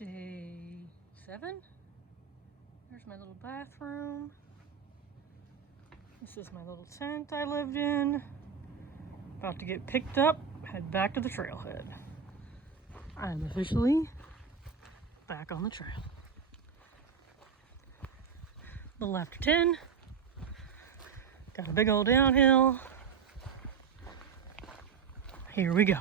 Day 7. There's my little bathroom. This is my little tent I lived in. About to get picked up, head back to the trailhead. I'm officially back on the trail. A little after 10. Got a big old downhill. Here we go.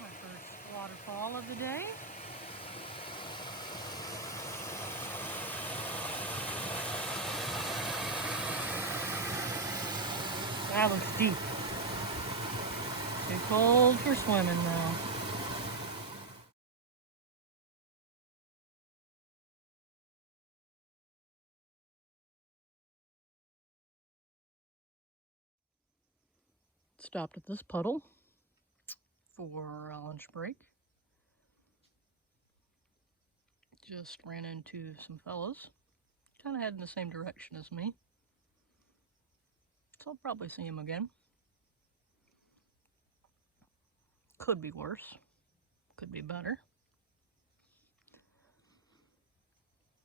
My first waterfall of the day. That looks deep. Too cold for swimming though. Stopped at this puddle for a lunch break. Just ran into some fellas. Kind of heading the same direction as me. So I'll probably see him again. Could be worse. Could be better.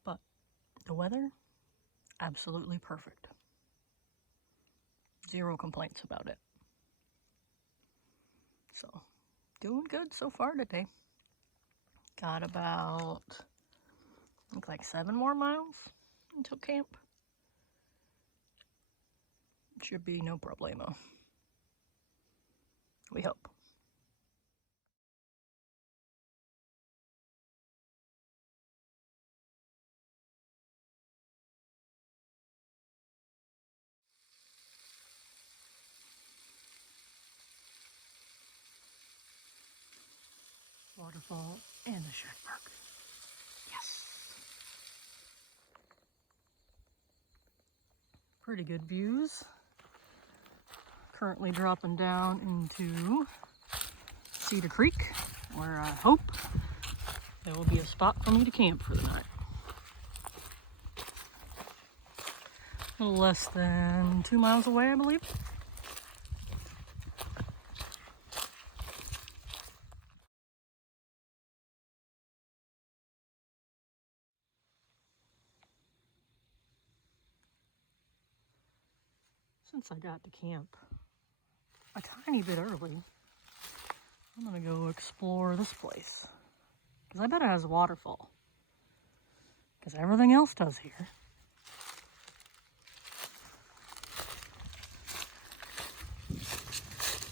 But the weather, absolutely perfect. Zero complaints about it. So, doing good so far today. Got about, I think like 7 more miles until camp. Should be no problemo. We hope. Waterfall and the shack park. Yes. Pretty good views. Currently dropping down into Cedar Creek, where I hope there will be a spot for me to camp for the night. A little less than 2 miles away, I believe. Since I got to camp a tiny bit early, I'm gonna go explore this place. Because I bet it has a waterfall. Because everything else does here.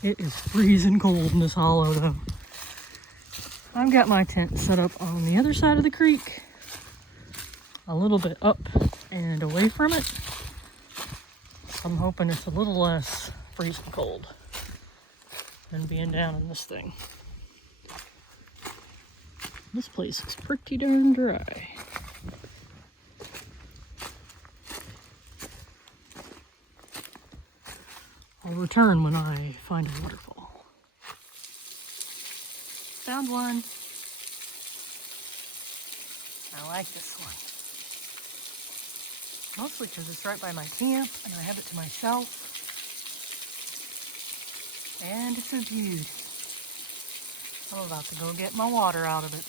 It is freezing cold in this hollow though. I've got my tent set up on the other side of the creek. A little bit up and away from it. I'm hoping it's a little less freezing cold than being down in this thing. This place is pretty darn dry. I'll return when I find a waterfall. Found one. I like this one. Mostly because it's right by my camp and I have it to myself. And it's a view. I'm about to go get my water out of it.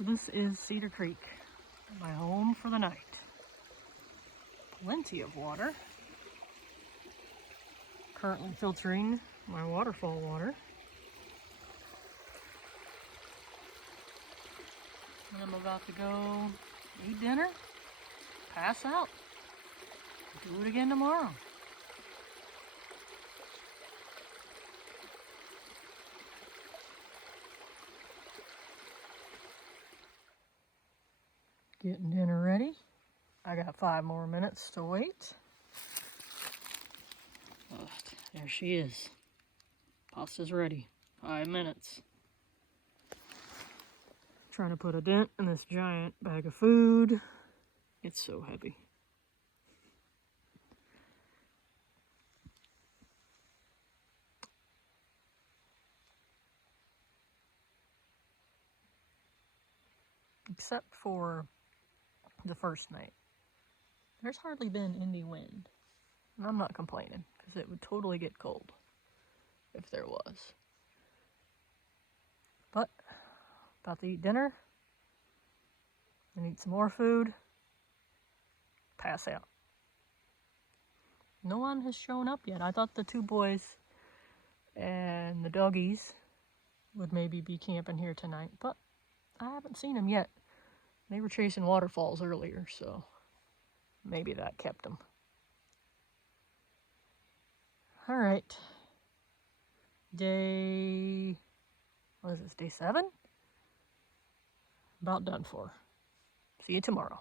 So this is Cedar Creek, my home for the night. Plenty of water. Currently filtering my waterfall water. And I'm about to go eat dinner, pass out, do it again tomorrow. Getting dinner ready. I got 5 more minutes to wait. But there she is. Pasta's ready. 5 minutes. Trying to put a dent in this giant bag of food. It's so heavy. Except for the first night. There's hardly been any wind. And I'm not complaining, because it would totally get cold if there was. But, about to eat dinner, and eat some more food, pass out. No one has shown up yet. I thought the 2 boys and the doggies would maybe be camping here tonight, but I haven't seen them yet. They were chasing waterfalls earlier, so maybe that kept them. All right. What is this, day 7? About done for. See you tomorrow.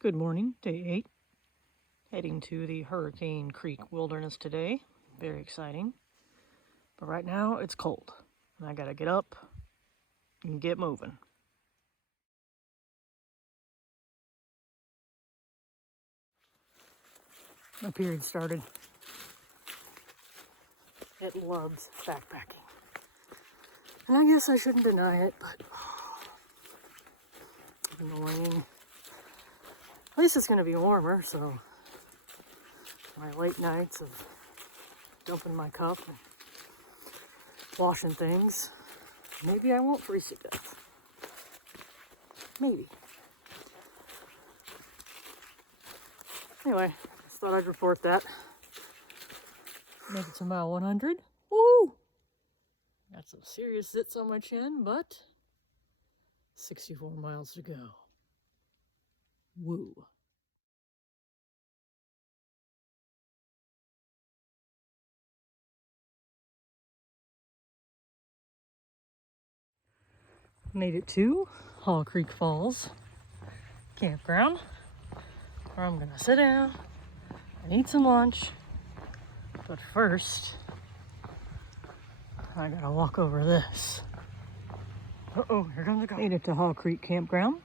Good morning, day 8. Heading to the Hurricane Creek Wilderness today. Very exciting. But right now, it's cold. And I gotta get up and get moving. My period started. It loves backpacking. And I guess I shouldn't deny it, but annoying. At least it's gonna be warmer, so my late nights of dumping my cup and washing things, maybe I won't freeze to death. Maybe. Anyway, just thought I'd report that. Make it to mile 100. Woo! Got some serious zits on my chin, but 64 miles to go. Woo. Made it to Hall Creek Falls Campground, where I'm gonna sit down and eat some lunch. But first, I gotta walk over this. Uh-oh, here comes the car. Made it to Hall Creek Campground.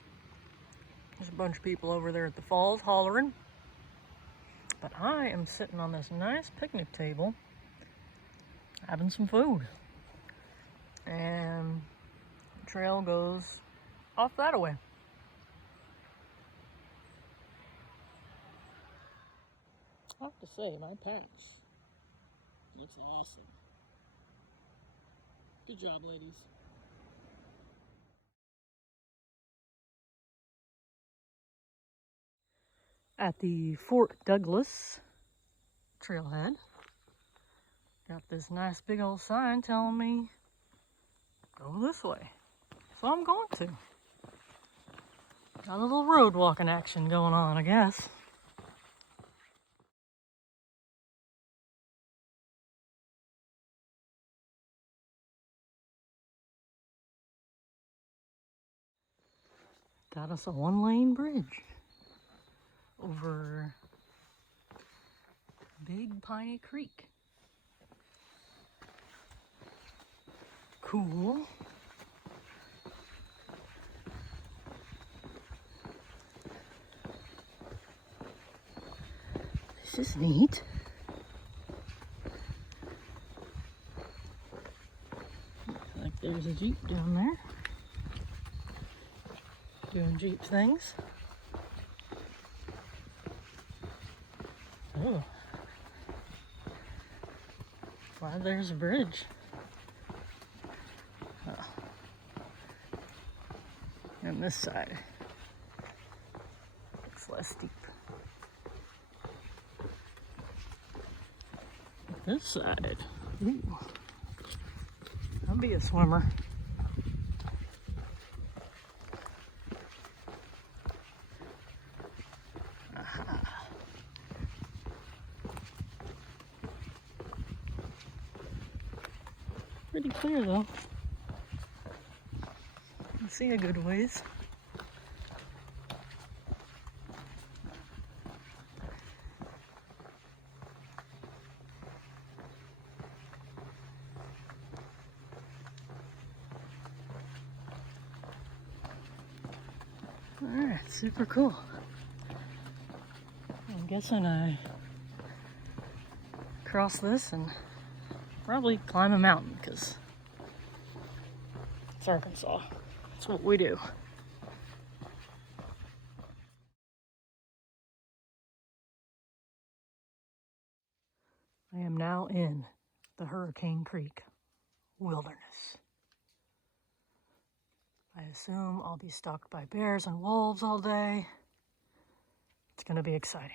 There's a bunch of people over there at the falls hollering. But I am sitting on this nice picnic table, having some food. And the trail goes off that way. I have to say, my patch looks awesome. Good job, ladies. At the Fort Douglas trailhead, got this nice big old sign telling me go this way. So I'm going to. Got a little road walking action going on, I guess. Got us a 1-lane bridge over Big Piney Creek. Cool. This is neat. Looks like there's a Jeep down there. Doing Jeep things. Oh. Glad there's a bridge. And this side looks less steep. This side, ooh, I'll be a swimmer. Aha. Pretty clear though. You can see a good ways. Alright, super cool. I'm guessing I cross this and probably climb a mountain because it's Arkansas. That's what we do. I am now in the Hurricane Creek wilderness. I assume I'll be stalked by bears and wolves all day. It's gonna be exciting.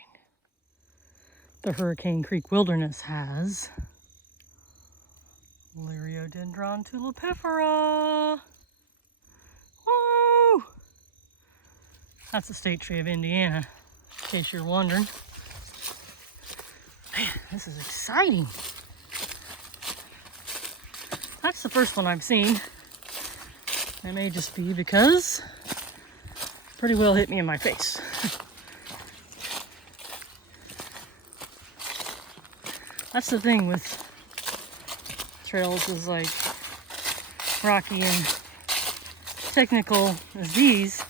The Hurricane Creek wilderness has Liriodendron tulipifera. Woo! That's the state tree of Indiana, in case you're wondering. Man, this is exciting. That's the first one I've seen. It may just be because it pretty well hit me in my face. That's the thing with trails is like rocky and technical as these.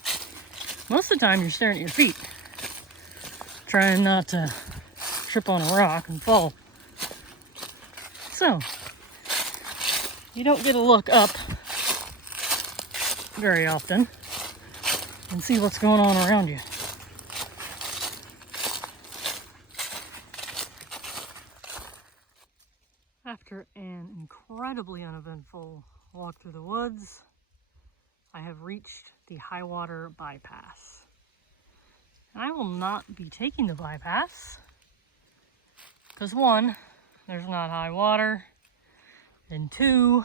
Most of the time you're staring at your feet, trying not to trip on a rock and fall. So, you don't get a look up very often and see what's going on around you. After an incredibly uneventful walk through the woods, I have reached the high water bypass. And I will not be taking the bypass because one, there's not high water, and two,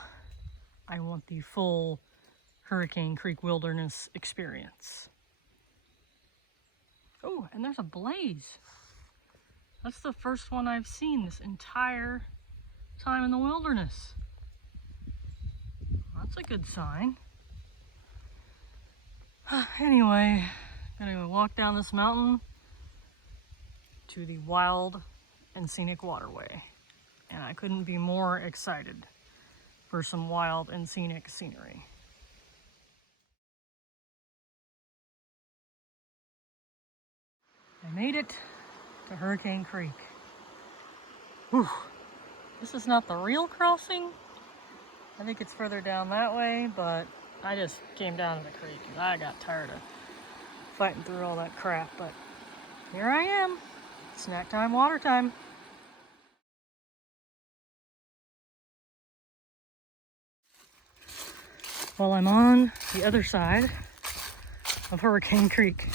I want the full Hurricane Creek wilderness experience. Oh, and there's a blaze. That's the first one I've seen this entire time in the wilderness. That's a good sign. Anyway, I'm gonna walk down this mountain to the wild and scenic waterway. And I couldn't be more excited for some wild and scenic scenery. I made it to Hurricane Creek. Whew. This is not the real crossing. I think it's further down that way, but I just came down to the creek and I got tired of fighting through all that crap. But here I am. Snack time, water time. Well, I'm on the other side of Hurricane Creek.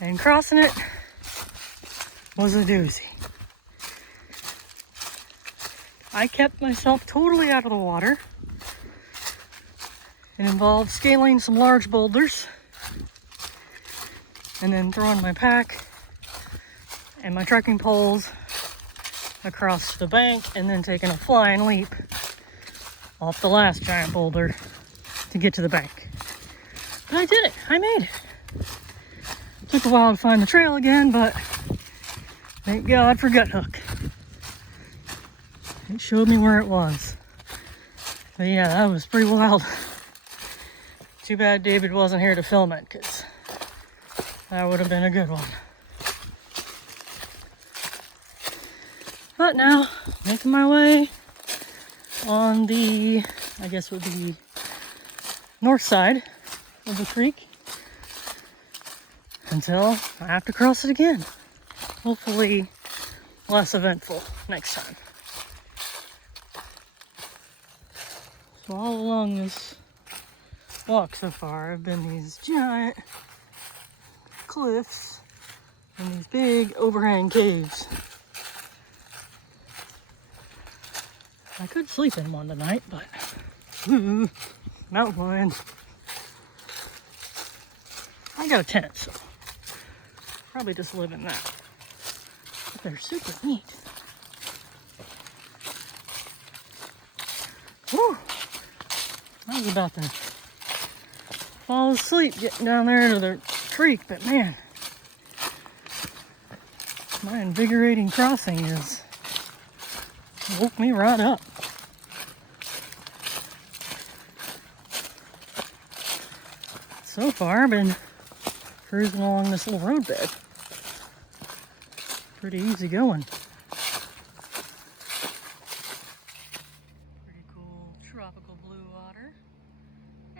And crossing it was a doozy. I kept myself totally out of the water. It involved scaling some large boulders and then throwing my pack and my trekking poles across the bank and then taking a flying leap off the last giant boulder to get to the bank. But I did it. I made it. It took a while to find the trail again, but thank God for Gut Hook. It showed me where it was. But yeah, that was pretty wild. Too bad David wasn't here to film it, because that would have been a good one. But now, making my way on the, I guess would be north side of the creek until I have to cross it again. Hopefully less eventful next time. So all along this walk so far have been these giant cliffs and these big overhang caves. I could sleep in one tonight, but mountain lions. I got a tent, so probably just live in that. But they're super neat. Whew. I was about to fall asleep getting down there to the creek, but man, my invigorating crossing has woke me right up. So far, I've been cruising along this little roadbed. Pretty easy going. Pretty cool tropical blue water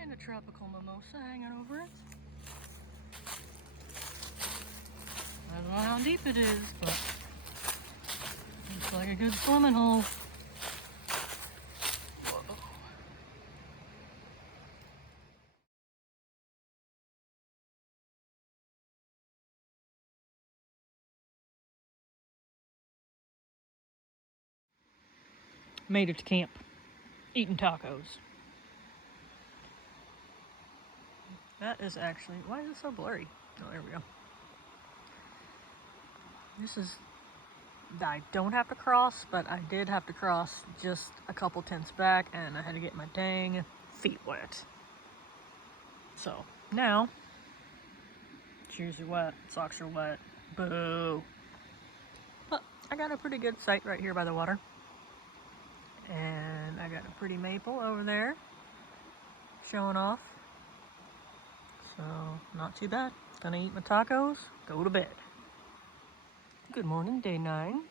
and a tropical mimosa hanging over it. I don't know how deep it is, but looks like a good swimming hole. Whoa. Made it to camp, eating tacos. That is actually, why is it so blurry? Oh, there we go. This is, I don't have to cross, but I did have to cross just a couple tents back, and I had to get my dang feet wet. So now, shoes are wet, socks are wet, boo. But I got a pretty good site right here by the water. And I got a pretty maple over there showing off. So not too bad. Gonna eat my tacos, go to bed. Good morning, day 9.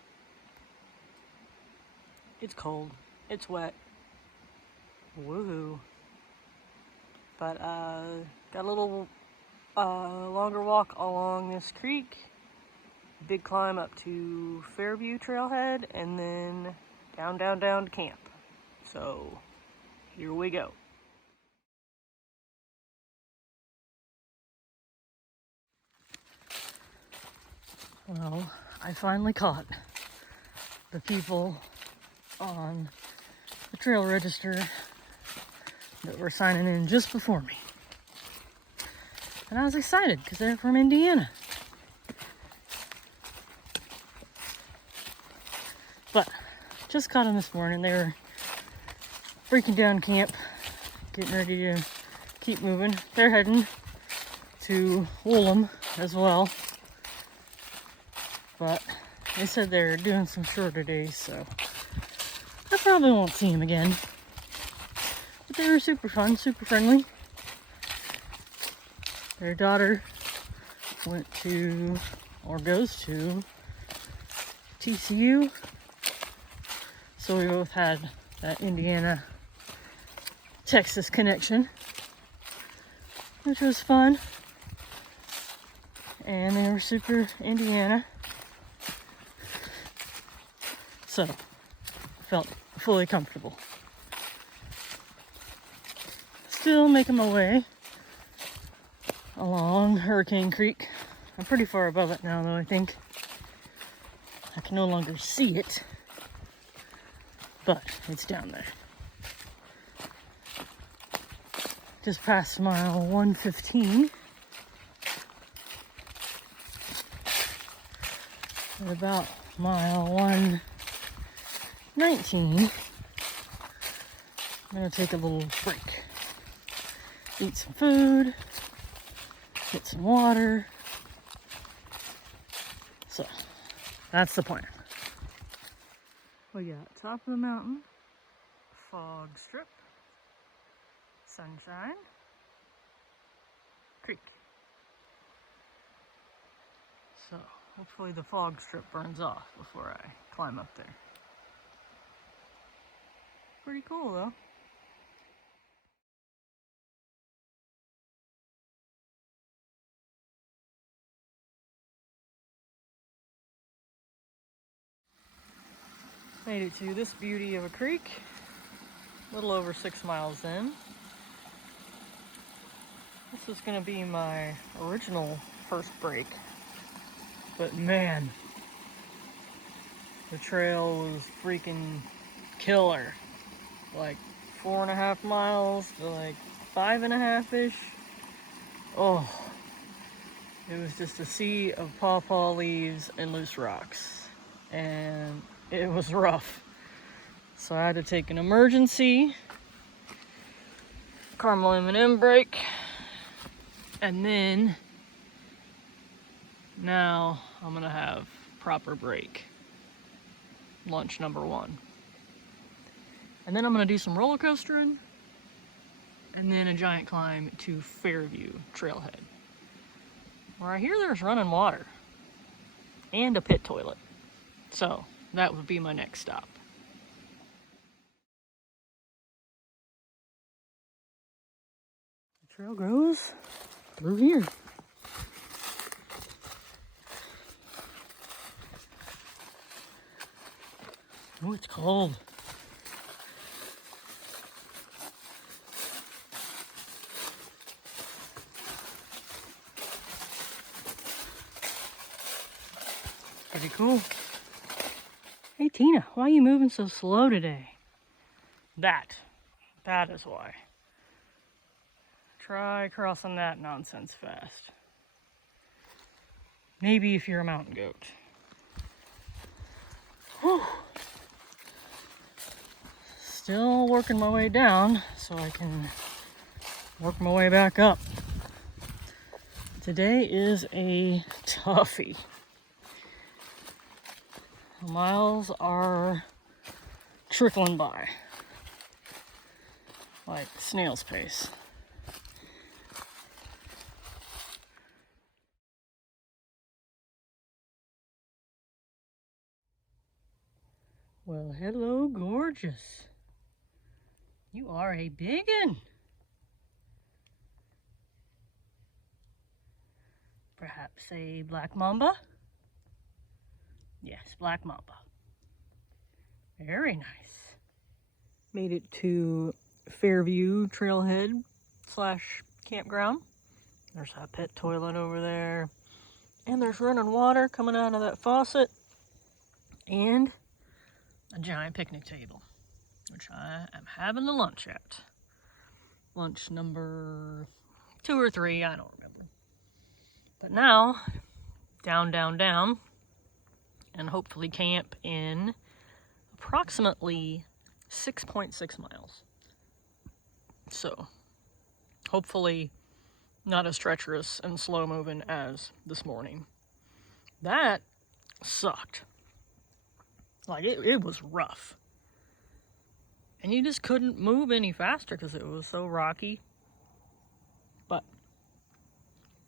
It's cold, it's wet, woohoo. But got a little longer walk along this creek, big climb up to Fairview Trailhead, and then down to camp. So here we go. Well, I finally caught the people on the trail register that were signing in just before me. And I was excited because they're from Indiana. But just caught them this morning. They were breaking down camp, getting ready to keep moving. They're heading to Woolum as well. But they said they're doing some shorter days, so I probably won't see them again. But they were super fun, super friendly. Their daughter went to, or goes to, TCU. So we both had that Indiana-Texas connection, which was fun. And they were super Indiana. So, felt fully comfortable. Still making my way along Hurricane Creek. I'm pretty far above it now, though, I think. I can no longer see it, but it's down there. Just past mile 115. At about mile 119, I'm gonna take a little break. Eat some food, get some water. So, that's the plan. We got top of the mountain, fog strip, sunshine, creek. So, hopefully the fog strip burns off before I climb up there. Pretty cool though. Made it to this beauty of a creek. A little over 6 miles in. This is gonna be my original first break. But man, the trail was freaking killer. Like 4.5 miles to like 5.5-ish. Oh, it was just a sea of pawpaw leaves and loose rocks. And it was rough. So I had to take an emergency caramel M&M break. And then now I'm gonna have proper break. Lunch number 1. And then I'm gonna do some roller coastering and then a giant climb to Fairview Trailhead, where I hear there's running water and a pit toilet. So that would be my next stop. The trail goes through here. Oh, it's cold. Pretty cool. Hey Tina, why are you moving so slow today? That is why. Try crossing that nonsense fast. Maybe if you're a mountain goat. Whew. Still working my way down so I can work my way back up. Today is a toughie. The miles are trickling by like snail's pace. Well, hello, gorgeous. You are a biggin'. Perhaps a black mamba? Yes, black mamba. Very nice. Made it to Fairview Trailhead / Campground. There's a pet toilet over there. And there's running water coming out of that faucet. And a giant picnic table, which I am having the lunch at. Lunch number 2 or 3, I don't remember. But now, down, and hopefully camp in approximately 6.6 miles. So, hopefully not as treacherous and slow moving as this morning. That sucked. Like, it was rough. And you just couldn't move any faster because it was so rocky. But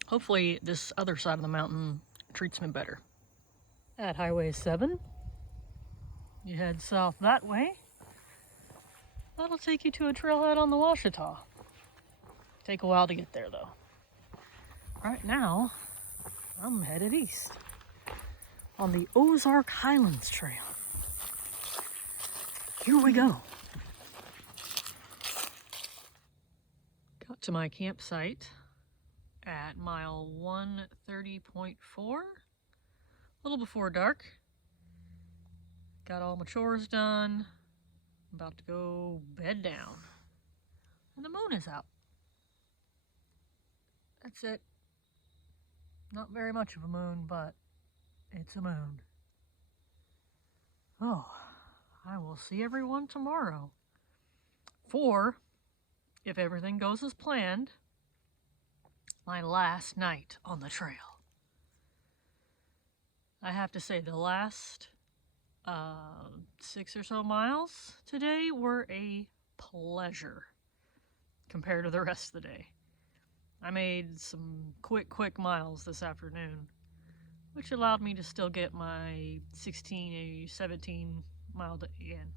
hopefully this other side of the mountain treats me better. At Highway 7, you head south that way. That'll take you to a trailhead on the Washita. Take a while to get there though. Right now, I'm headed east on the Ozark Highlands Trail. Here we go. Got to my campsite at mile 130.4, a little before dark. Got all my chores done. About to go bed down. And the moon is out. That's it. Not very much of a moon, but it's a moon. Oh, I will see everyone tomorrow for, if everything goes as planned, my last night on the trail. I have to say the last 6 or so miles today were a pleasure compared to the rest of the day. I made some quick miles this afternoon, which allowed me to still get my 17 mile day in.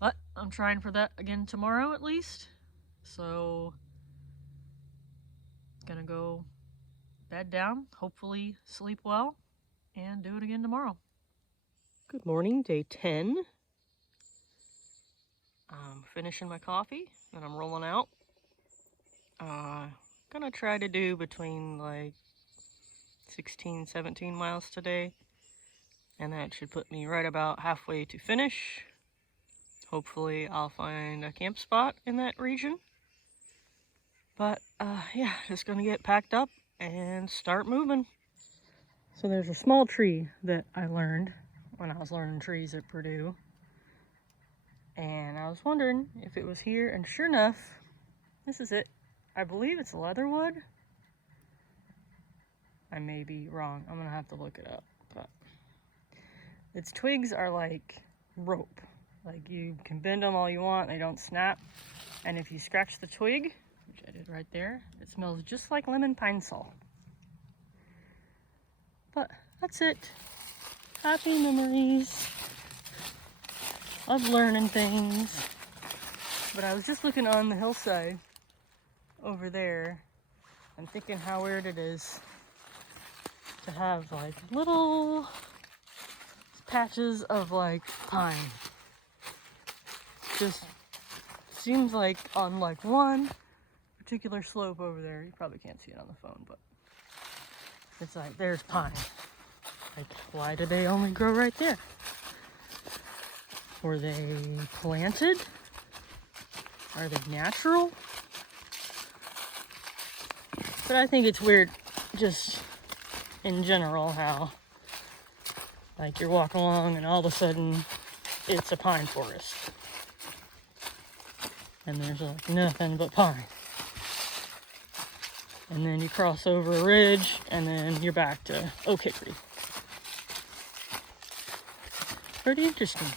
But I'm trying for that again tomorrow at least. So, gonna go bed down, hopefully sleep well, and do it again tomorrow. Good morning, day 10. I'm finishing my coffee and I'm rolling out. Gonna try to do between like 16, 17 miles today. And that should put me right about halfway to finish. Hopefully I'll find a camp spot in that region. But yeah, just gonna get packed up and start moving. So there's a small tree that I learned when I was learning trees at Purdue. And I was wondering if it was here, and sure enough, this is it. I believe it's leatherwood. I may be wrong. I'm gonna have to look it up. But its twigs are like rope. Like you can bend them all you want, they don't snap. And if you scratch the twig, which I did right there, it smells just like lemon pine sol. But that's it. Happy memories of learning things. But I was just looking on the hillside over there and thinking how weird it is to have like little patches of like pine. Just seems like on like one particular slope over there, you probably can't see it on the phone, but it's like there's pine. Like, why do they only grow right there? Were they planted? Are they natural? But I think it's weird just in general how like you're walking along and all of a sudden it's a pine forest. And there's like nothing but pine. And then you cross over a ridge and then you're back to oak hickory. Pretty interesting.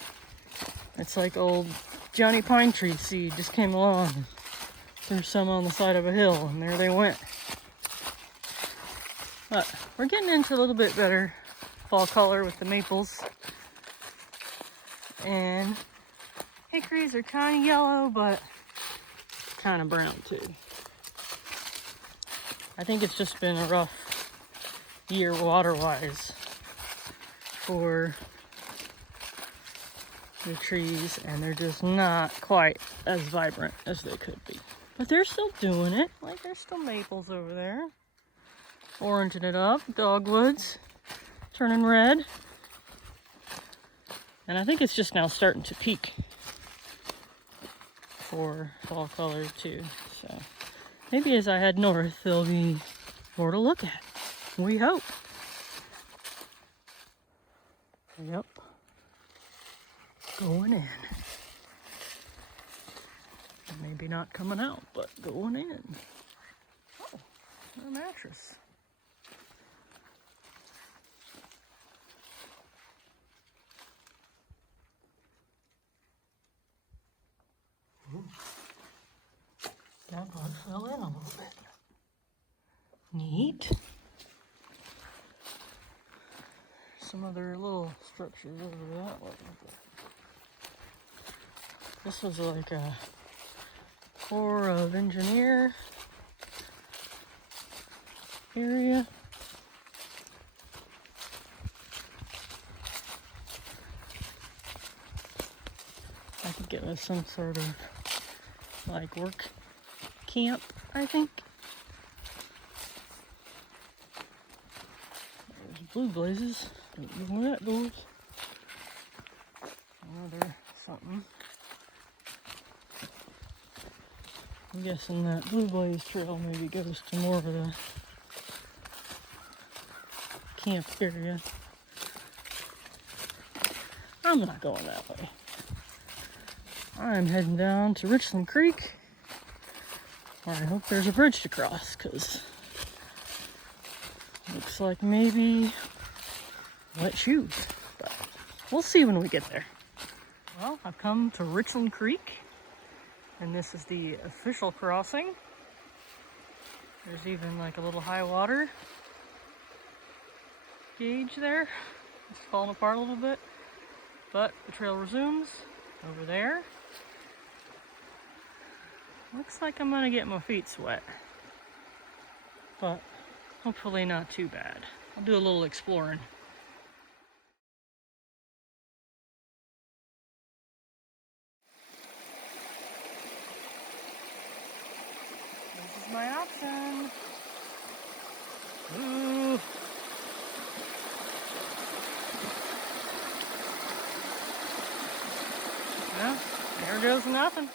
It's like old Johnny Pine Tree seed just came along. There's some on the side of a hill and there they went. But we're getting into a little bit better fall color with the maples. And hickories are kind of yellow, but kind of brown too. I think it's just been a rough year water-wise for the trees, and they're just not quite as vibrant as they could be. But they're still doing it. Like, there's still maples over there. Oranging it up. Dogwoods turning red. And I think it's just now starting to peak for fall color too. So maybe as I head north, there'll be more to look at. We hope. Yep. Going in. Maybe not coming out, but going in. Oh, a mattress. That bug fell in a little bit. Neat. Some other little structures over that way. This was like a Corps of Engineer area. I think it was some sort of like work camp, I think. There's blue blazes. Don't know where that goes. Another something. I'm guessing that blue blaze trail maybe goes to more of the camp area. I'm not going that way. I'm heading down to Richland Creek, where I hope there's a bridge to cross, because looks like maybe wet shoes, but we'll see when we get there. Well, I've come to Richland Creek, and this is the official crossing. There's even like a little high water gauge there. It's falling apart a little bit, but the trail resumes over there. Looks like I'm gonna get my feet wet, but hopefully not too bad. I'll do a little exploring. my option. Ooh. Well, there goes nothing.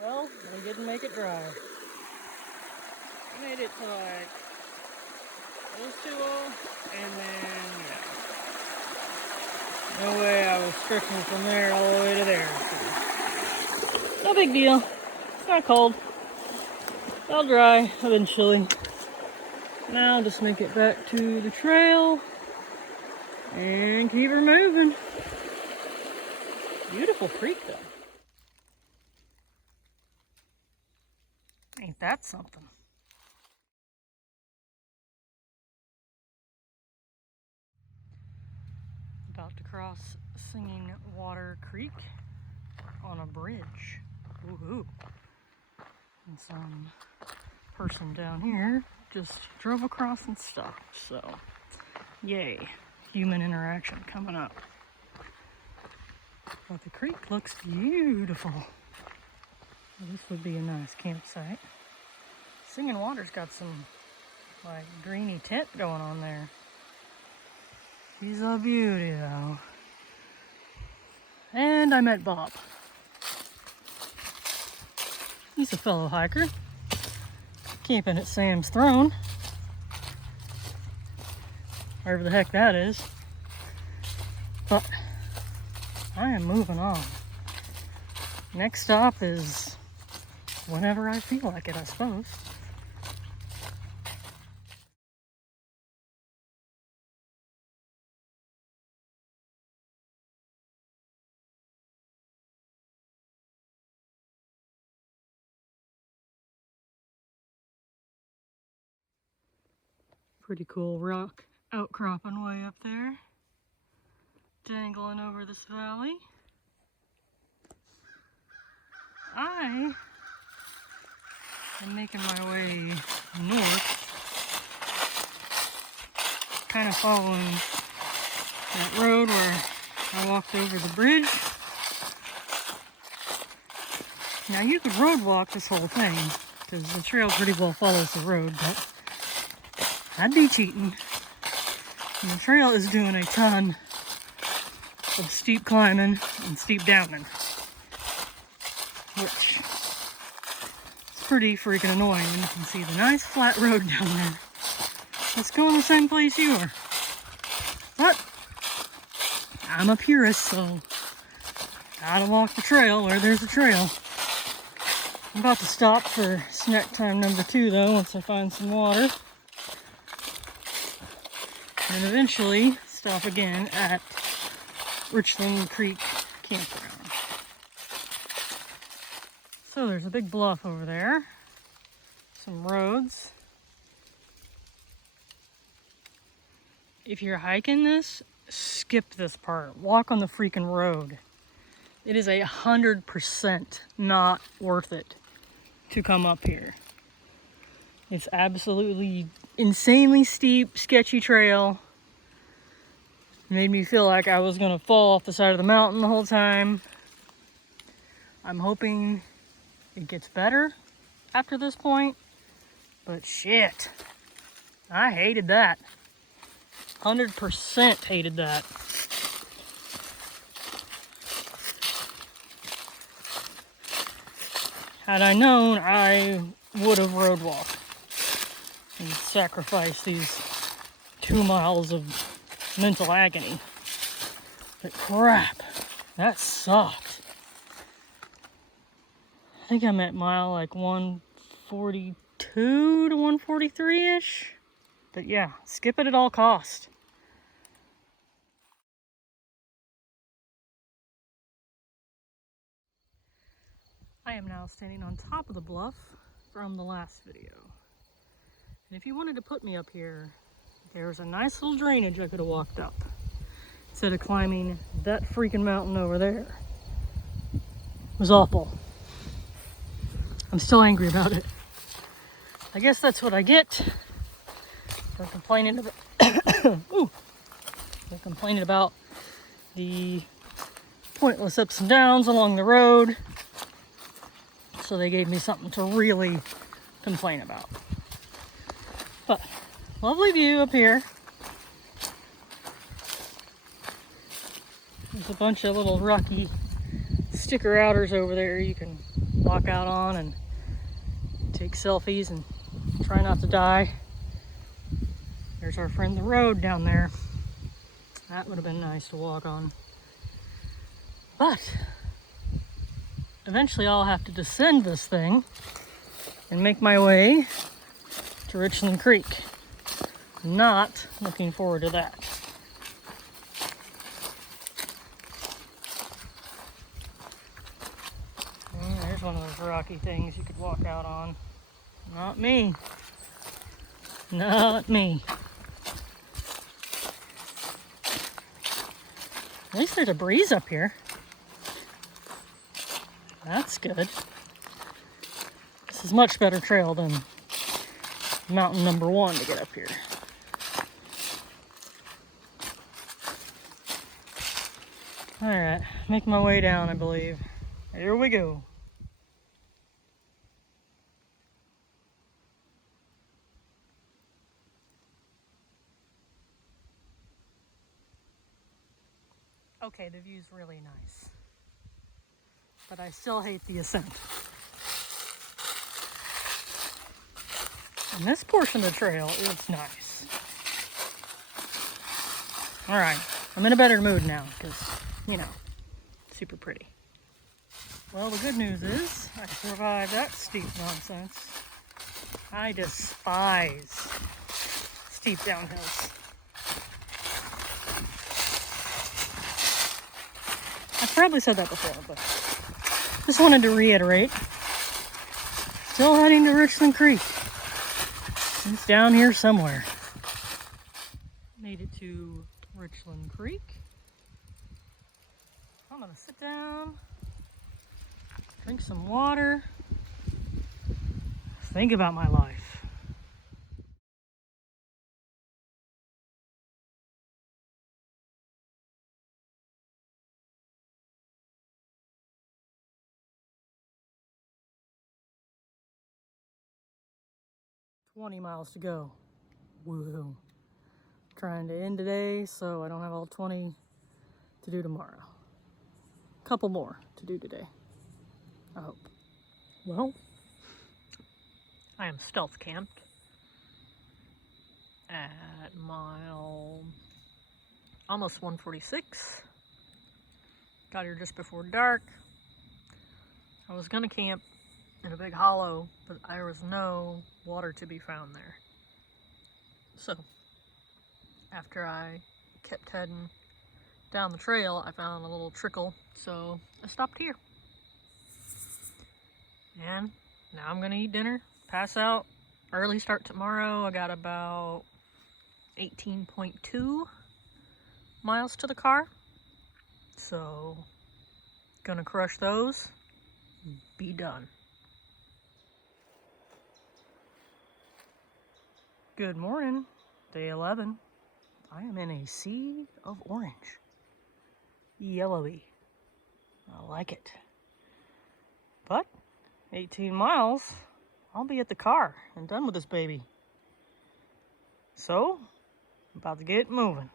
Well, I didn't make it dry. I made it to like those two and then, yeah. No way I was stretching from there all the way to there. No big deal. It's not cold. I'll dry eventually. Now just make it back to the trail and keep her moving. Beautiful creek though. Ain't that something? About to cross Singing Water Creek on a bridge. Woohoo! And some person down here just drove across and stopped. So, yay! Human interaction coming up. But the creek looks beautiful. Well, this would be a nice campsite. Singing Water's got some like greeny tint going on there. She's a beauty though. And I met Bob. He's a fellow hiker, camping at Sam's Throne, wherever the heck that is. But I am moving on. Next stop is whenever I feel like it, I suppose. Pretty cool rock outcropping way up there, dangling over this valley. I am making my way north, kind of following that road where I walked over the bridge. Now you could road walk this whole thing, because the trail pretty well follows the road, but I'd be cheating. And the trail is doing a ton of steep climbing and steep downing, which is pretty freaking annoying when you can see the nice flat road down there. Let's go in the same place you are. But I'm a purist, so gotta walk the trail where there's a trail. I'm about to stop for snack time number 2 though, once I find some water. And eventually stop again at Richland Creek Campground. So there's a big bluff over there, some roads. If you're hiking this, skip this part. Walk on the freaking road. It is 100% not worth it to come up here. It's absolutely insanely steep, sketchy trail. Made me feel like I was gonna fall off the side of the mountain the whole time. I'm hoping it gets better after this point, but shit, I hated that. 100% hated that. Had I known, I would have road walked and sacrificed these 2 miles of mental agony. But crap, that sucked. I think I'm at mile like 142 to 143-ish. But yeah, skip it at all costs. I am now standing on top of the bluff from the last video. And if you wanted to put me up here, there's a nice little drainage I could have walked up instead of climbing that freaking mountain over there. It was awful. I'm still angry about it. I guess that's what I get for complaining about the pointless ups and downs along the road. so they gave me something to really complain about. But lovely view up here. There's a bunch of little rocky sticker outers over there you can walk out on and take selfies and try not to die. There's our friend the road down there. That would have been nice to walk on. But eventually I'll have to descend this thing and make my way to Richland Creek. Not looking forward to that. And there's one of those rocky things you could walk out on. Not me. Not me. At least there's a breeze up here. That's good. This is much better trail than mountain number 1 to get up here. Alright, make my way down, I believe. Here we go. Okay, the view's really nice, but I still hate the ascent. And this portion of the trail is nice. All right, I'm in a better mood now because, you know, super pretty. Well, the good news is I survived that steep nonsense. I despise steep downhills. I've probably said that before, but just wanted to reiterate. Still heading to Richland Creek. It's down here somewhere. Made it to Richland Creek. I'm gonna sit down, drink some water, think about my life. $20 miles to go. Woohoo. Trying to end today so I don't have all 20 to do tomorrow. Couple more to do today, I hope. Well, I am stealth camped at mile almost 146. Got here just before dark. I was gonna camp in a big hollow, but there was no water to be found there. So, after I kept heading down the trail, I found a little trickle, so I stopped here. And now I'm gonna eat dinner, pass out, early start tomorrow. I got about 18.2 miles to the car, so gonna crush those, be done. Good morning, day 11. I am in a sea of orange. Yellowy. I like it. But 18 miles, I'll be at the car and done with this baby. So, I'm about to get moving.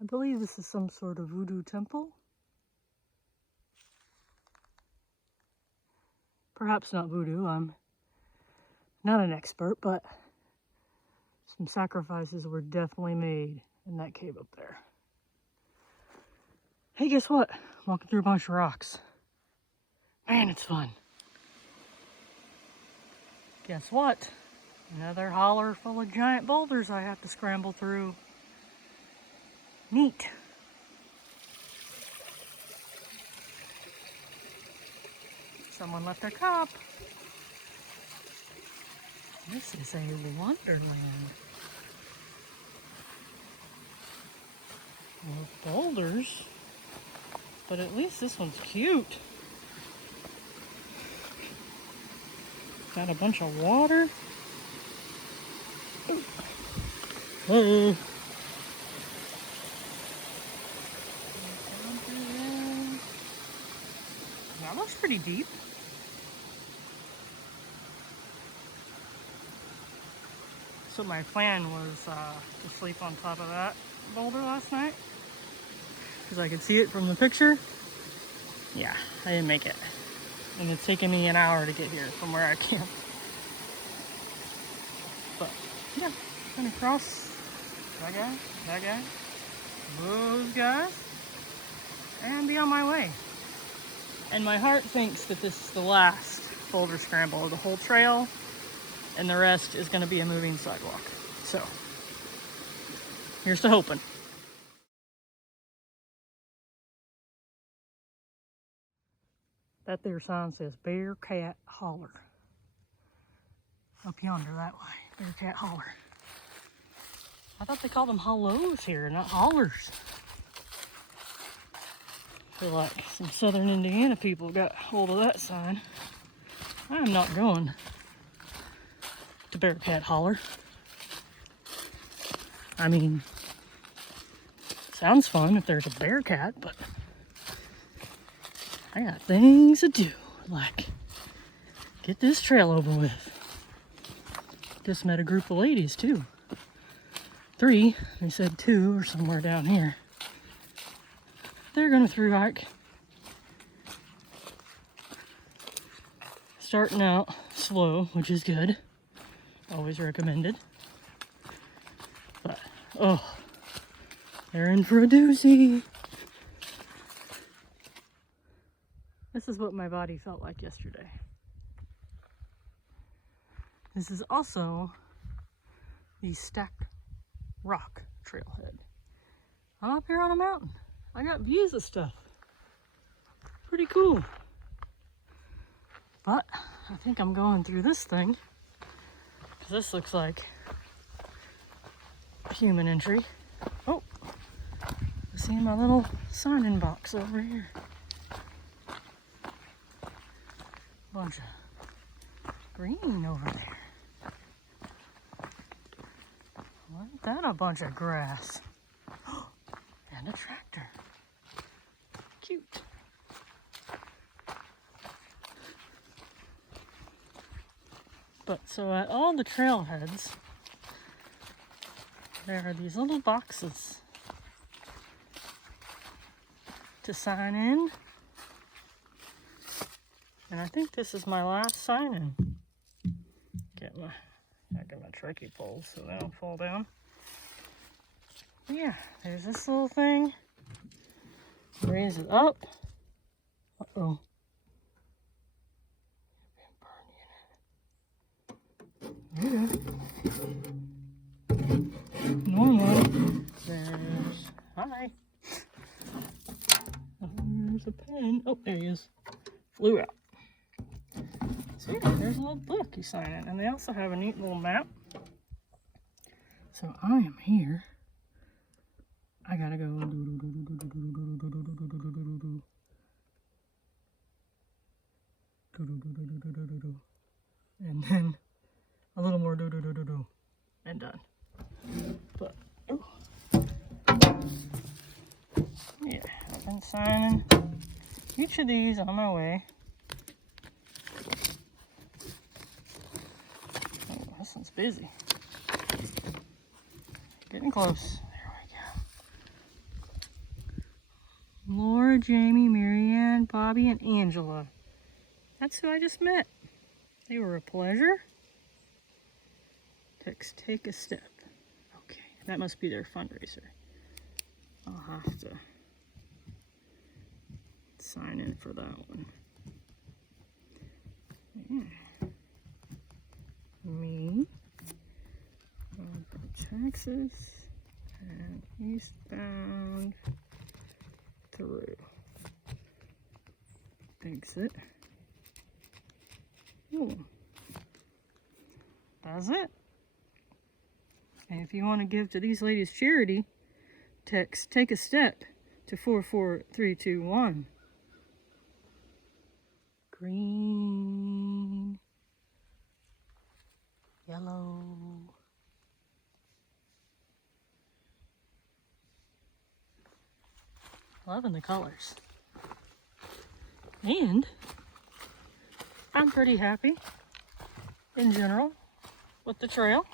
I believe this is some sort of voodoo temple. Perhaps not voodoo, I'm not an expert, but some sacrifices were definitely made in that cave up there. Hey, guess what? I'm walking through a bunch of rocks. Man, it's fun. Guess what? Another holler full of giant boulders I have to scramble through. Neat. Someone left their cup. This is a wonderland. With boulders, but at least this one's cute. Got a bunch of water. Hey. That looks pretty deep. So my plan was to sleep on top of that boulder last night because I could see it from the picture. Yeah, I didn't make it. And it's taken me an hour to get here from where I camp. But yeah, I'm gonna cross that guy, those guys, and be on my way. And my heart thinks that this is the last boulder scramble of the whole trail, and the rest is gonna be a moving sidewalk. So, here's to hoping. That there sign says Bearcat Holler. Up yonder that way, Bearcat Holler. I thought they called them hollows here, not hollers. I feel like some southern Indiana people got hold of that sign. I am not going to Bearcat Holler. I mean, sounds fun if there's a bearcat, but I got things to do, like get this trail over with. Just met a group of ladies too. 3, they said 2 are somewhere down here. They're gonna thru hike. Starting out slow, which is good. Always recommended. But, oh, they're in for a doozy. This is what my body felt like yesterday. This is also the Stack Rock Trailhead. I'm up here on a mountain. I got views of stuff. Pretty cool. But I think I'm going through this thing because this looks like a human entry. Oh, I see my little sign-in box over here. Bunch of green over there. Wasn't that a bunch of grass? And a tractor. Cute. But so at all the trailheads, there are these little boxes to sign in. And I think this is my last sign-in. Get my trekkie poles so they don't fall down. But yeah, there's this little thing. Raise it up. Uh-oh. Yeah. Normally, there's... Hi. There's a pen. Oh, there he is. Flew out. So yeah, there's a little book you sign in. And they also have a neat little map. So I am here. I gotta go. And then a little more and done. But oh. Yeah, I've been signing each of these on my way. Oh, this one's busy. Getting close. There we go. Laura, Jamie, Marianne, Bobby, and Angela. That's who I just met. They were a pleasure. Text, take a step. Okay, that must be their fundraiser. I'll have to sign in for that one. Yeah. Me. Texas. And eastbound thru. Exit. Ooh. That's it. And if you want to give to these ladies charity, text take a step to 44321. Green, yellow, loving the colors. And I'm pretty happy in general with the trail.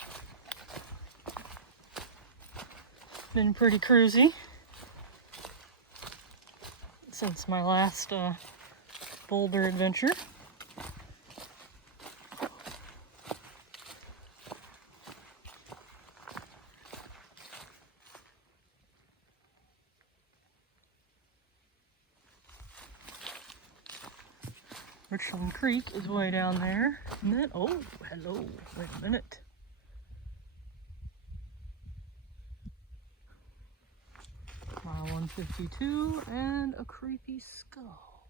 been pretty cruisy since my last boulder adventure. Richland Creek is way down there. And then, oh, hello, wait a minute. Mile 152 and a creepy skull.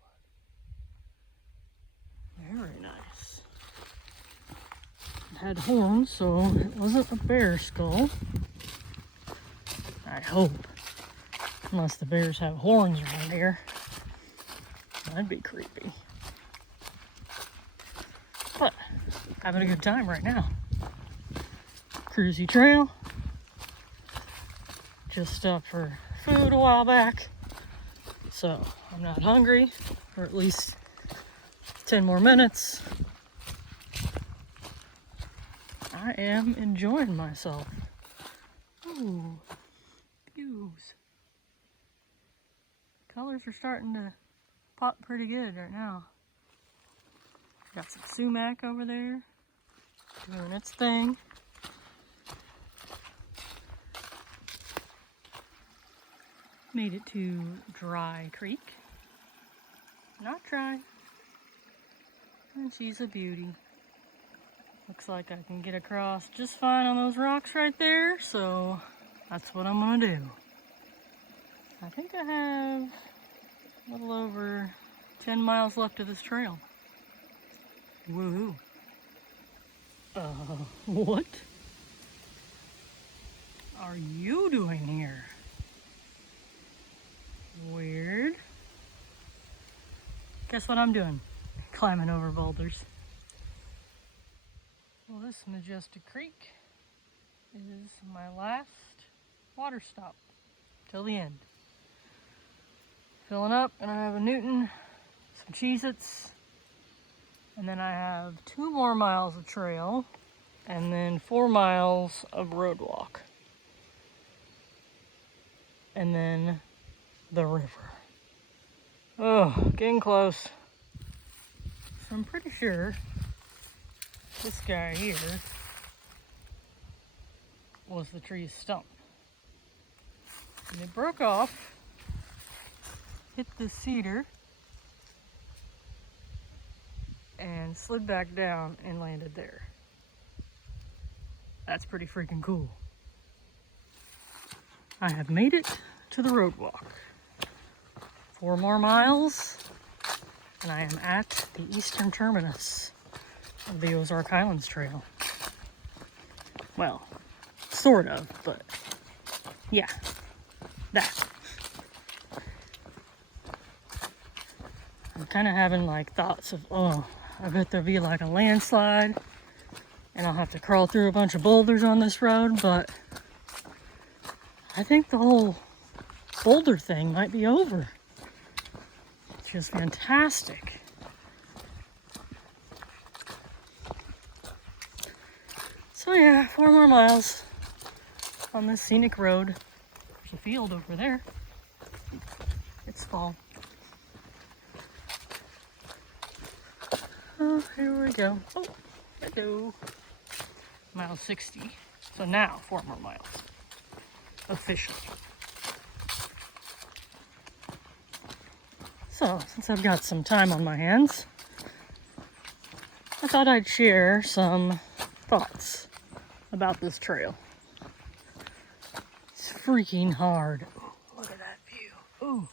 Very nice. It had horns, so it wasn't a bear skull. I hope. Unless the bears have horns around here. That'd be creepy. But having a good time right now. Cruisy trail. Just stopped for food a while back, so I'm not hungry for at least 10 more minutes. I am enjoying myself. Ooh, views. Colors are starting to pop pretty good right now. Got some sumac over there doing its thing. Made it to Dry Creek. Not dry. And she's a beauty. Looks like I can get across just fine on those rocks right there, so that's what I'm gonna do. I think I have a little over 10 miles left of this trail. Woohoo. What are you doing here? Weird. Guess what I'm doing? Climbing over boulders. Well, this majestic creek is my last water stop till the end. Filling up, and I have a Newton, some Cheez-Its, and then I have 2 more miles of trail, and then 4 miles of road walk. And then the river. Oh, getting close. So I'm pretty sure this guy here was the tree's stump. And it broke off, hit the cedar, and slid back down and landed there. That's pretty freaking cool. I have made it to the road walk. 4 more miles, and I am at the eastern terminus of the Ozark Highlands Trail. Well, sort of, but yeah, that. I'm kind of having like thoughts of, oh, I bet there'll be like a landslide and I'll have to crawl through a bunch of boulders on this road, but I think the whole boulder thing might be over. It's just fantastic. So yeah, 4 more miles on this scenic road. There's a field over there. It's fall. Oh, here we go. Oh, hello. Mile 60. So now 4 more miles. Officially. So, since I've got some time on my hands, I thought I'd share some thoughts about this trail. It's freaking hard. Ooh, look at that view. Ooh.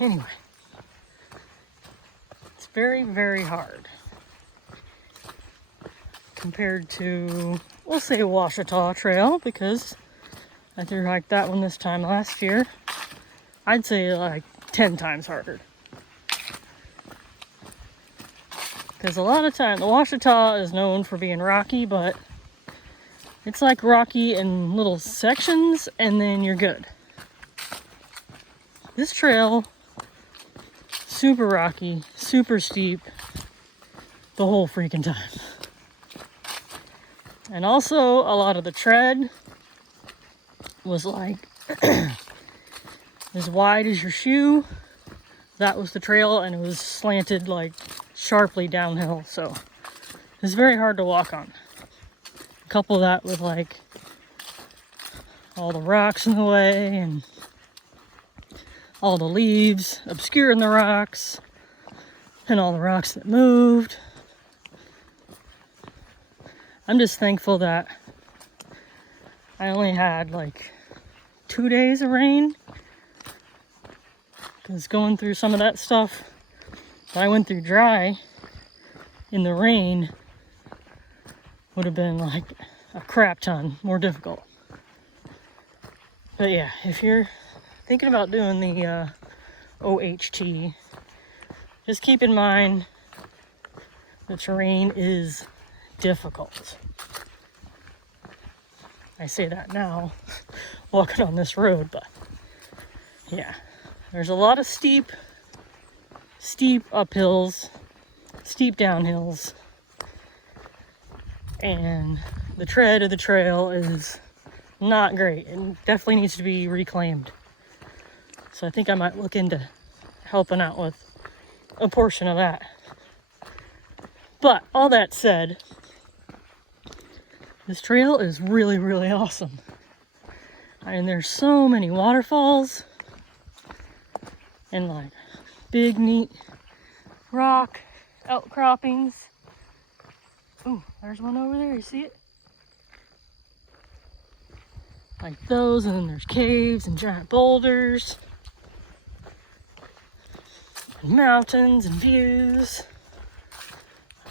Anyway, it's very, very hard compared to, we'll say, Ouachita Trail, because I thru hiked that one this time last year. I'd say like 10 times harder. Because a lot of time, the Ouachita is known for being rocky, but it's like rocky in little sections and then you're good. This trail, super rocky, super steep, the whole freaking time. And also a lot of the tread was like as wide as your shoe. That was the trail, and it was slanted like sharply downhill, so it was very hard to walk on. Couple that with like all the rocks in the way and all the leaves obscuring the rocks and all the rocks that moved. I'm just thankful that I only had like 2 days of rain, because going through some of that stuff that I went through dry in the rain would have been like a crap ton more difficult. But yeah, if you're thinking about doing the OHT, just keep in mind the terrain is difficult. I say that now, walking on this road, but yeah, there's a lot of steep uphills, steep downhills, and the tread of the trail is not great and definitely needs to be reclaimed. So I think I might look into helping out with a portion of that. But all that said, this trail is really, really awesome. And there's so many waterfalls and like big, neat rock outcroppings. Ooh, there's one over there, you see it? Like those, and then there's caves and giant boulders, and mountains and views.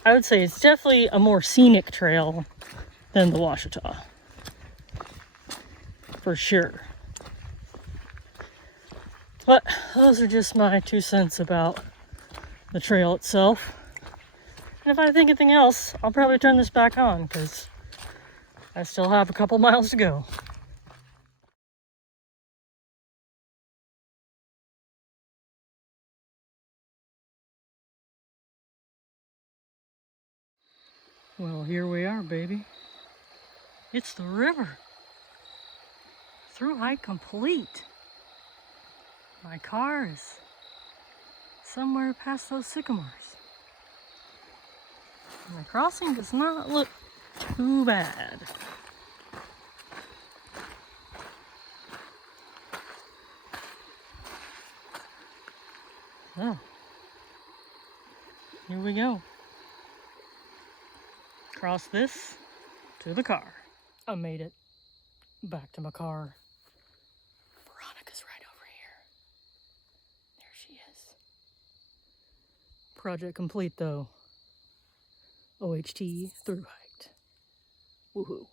I would say it's definitely a more scenic trail than the Ouachita, for sure. But those are just my 2 cents about the trail itself. And if I think anything else, I'll probably turn this back on, because I still have a couple miles to go. Well, here we are, baby. It's the river. Through hike complete. My car is somewhere past those sycamores. And the crossing does not look too bad. Oh, here we go. Cross this to the car. I made it back to my car. Veronica's right over here. There she is. Project complete though. OHT thru hiked. Woohoo.